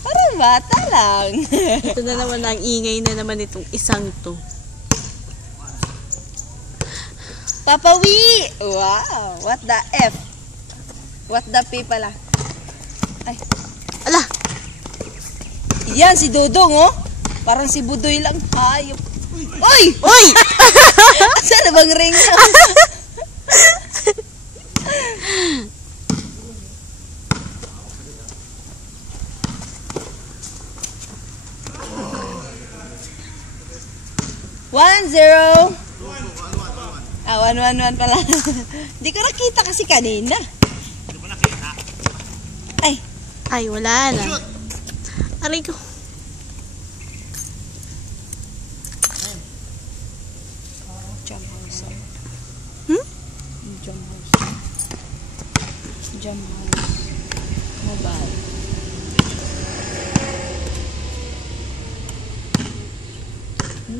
Parang bata lang. Ito na naman ang ingay na naman itong isang to. Papawi! Wow! What the F? What the P pala? Ay. Ala! Yan, si Dodong, oh. Parang si Budoy lang. Hayop. Uy! Uy! Saan na bang ring na? One, zero. 1-1-1 pala. Hindi ko nakita kasi kanina. Hindi mo nakita. Ay. Ay, wala na. Aray ko. Jump house. Hmm? Jump house. Jump house. Mobile.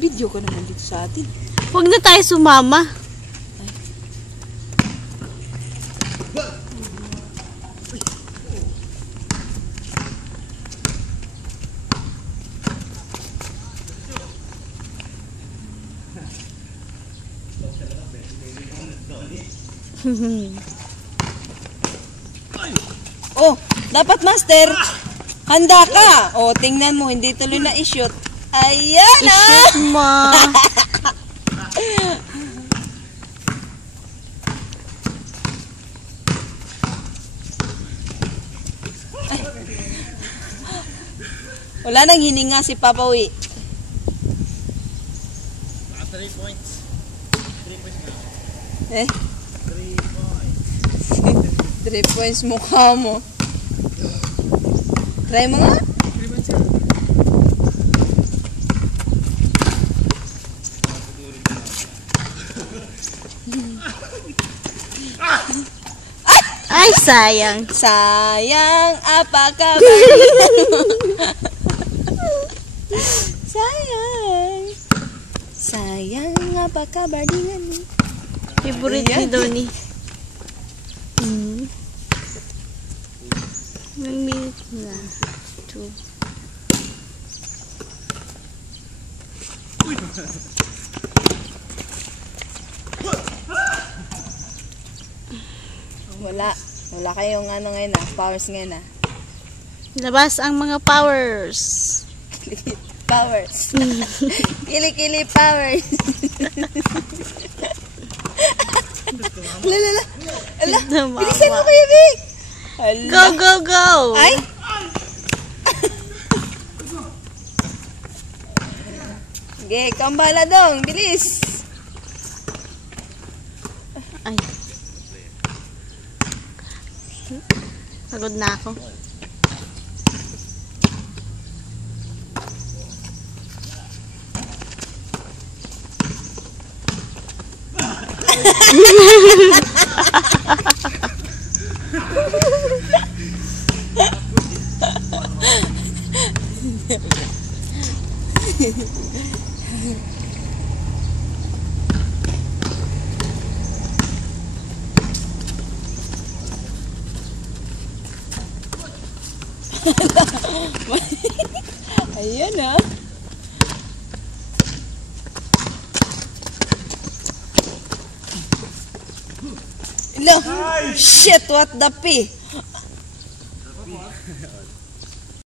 Video ka naman dito sa atin. Huwag na tayo sumama. Oh, dapat master. Handa ka. Oh, tingnan mo, hindi tuloy na i-shoot. Ayan ah! I-shoot mo. Wala nang hininga si Papa Uy. 3 points. 3 points na. Eh, 3 points. 3 points mukha mo. Try mo nga. 3 points yan. Ay, sayang. Sayang, apakabalikan mo. Sayang. Sayang, apakabalikan mo. Favorite ni Donnie. Ilang minutes na? 2. Wala kayong ano ngayon ah, powers ngayon ah. Labas ang mga powers. Powers. Kili-kili powers. Lala. Ala, bilisan mo Kuya Vic. Go, go, go. Ay. Okay, kambala dong, bilis. Ay. Pagod na ako. Ayan ah. Hello. Shit, what the P?